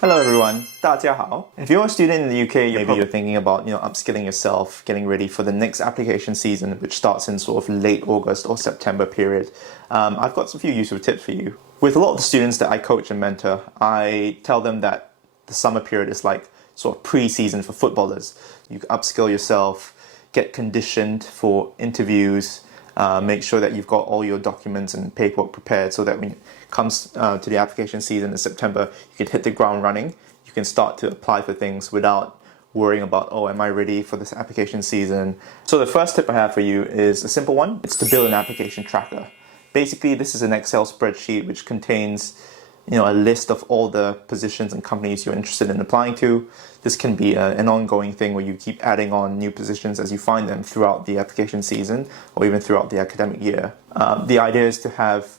Hello everyone, 大家好. If you're a student in the UK, maybe you're thinking about upskilling yourself, getting ready for the next application season, which starts in sort of late August or September period. I've got some few useful tips for you. With a lot of the students that I coach and mentor, I tell them that the summer period is like sort of pre-season for footballers. You upskill yourself, get conditioned for interviews, make sure that you've got all your documents and paperwork prepared so that when it comes to the application season in September, you can hit the ground running. You can start to apply for things without worrying about, oh, am I ready for this application season? So the first tip I have for you is a simple one. It's to build an application tracker. Basically, this is an Excel spreadsheet which contains a list of all the positions and companies you're interested in applying to. This can be an ongoing thing where you keep adding on new positions as you find them throughout the application season or even throughout the academic year. The idea is to have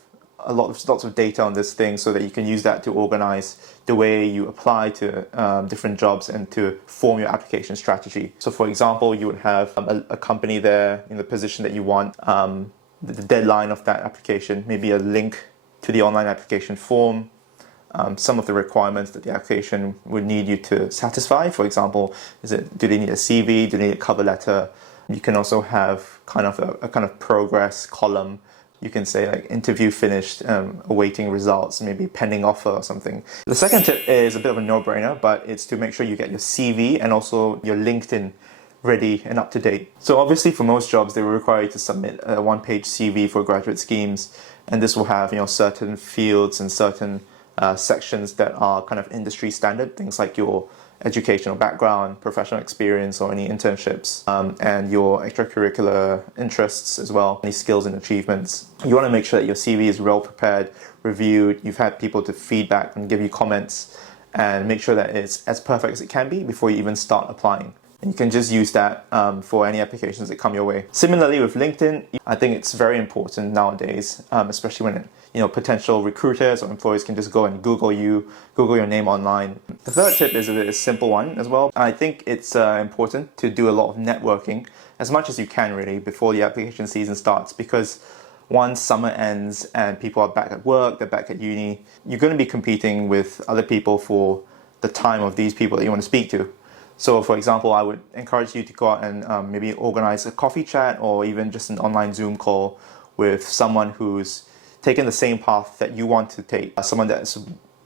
lots of data on this thing so that you can use that to organize the way you apply to different jobs and to form your application strategy. So for example, you would have a company there in the position that you want, the deadline of that application, maybe a link to the online application form, some of the requirements that the application would need you to satisfy. For example, do they need a CV? Do they need a cover letter? You can also have a kind of progress column. You can say like interview finished, awaiting results, maybe pending offer or something. The second tip is a bit of a no-brainer, but it's to make sure you get your CV and also your LinkedIn ready and up to date. So obviously for most jobs, they will require you to submit a one-page CV for graduate schemes, and this will have certain fields and certain sections that are kind of industry standard, things like your educational background, professional experience, or any internships, and your extracurricular interests as well, any skills and achievements. You want to make sure that your CV is well prepared, reviewed, you've had people to feedback and give you comments, and make sure that it's as perfect as it can be before you even start applying. And you can just use that for any applications that come your way. Similarly with LinkedIn, I think it's very important nowadays, especially when potential recruiters or employers can just go and Google your name online. The third tip is a simple one as well. I think it's important to do a lot of networking as much as you can really before the application season starts, because once summer ends and people are back at work, they're back at uni, you're going to be competing with other people for the time of these people that you want to speak to. So for example, I would encourage you to go out and maybe organize a coffee chat or even just an online Zoom call with someone who's taken the same path that you want to take, someone that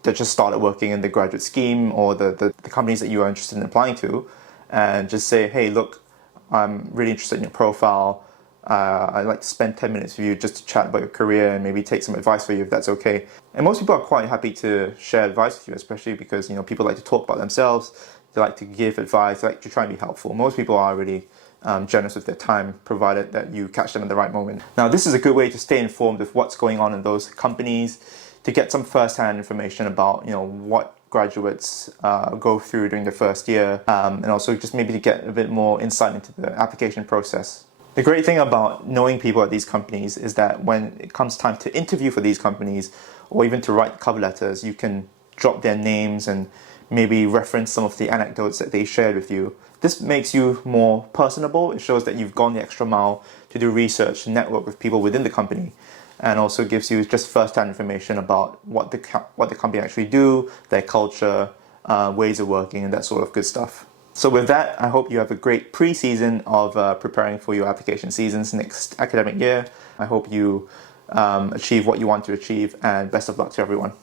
just started working in the graduate scheme or the companies that you are interested in applying to, and just say, hey, look, I'm really interested in your profile. I'd like to spend 10 minutes with you just to chat about your career and maybe take some advice for you if that's okay. And most people are quite happy to share advice with you, especially because people like to talk about themselves. They like to give advice, they like to try and be helpful. Most people are really generous with their time, provided that you catch them at the right moment. Now, this is a good way to stay informed of what's going on in those companies, to get some first-hand information about what graduates go through during their first year, and also just maybe to get a bit more insight into the application process. The great thing about knowing people at these companies is that when it comes time to interview for these companies, or even to write cover letters, you can drop their names and maybe reference some of the anecdotes that they shared with you. This makes you more personable. It shows that you've gone the extra mile to do research and network with people within the company, and also gives you just first-hand information about what the company actually do, their culture, ways of working, and that sort of good stuff. So with that, I hope you have a great pre-season of preparing for your application seasons next academic year. I hope you achieve what you want to achieve, and best of luck to everyone.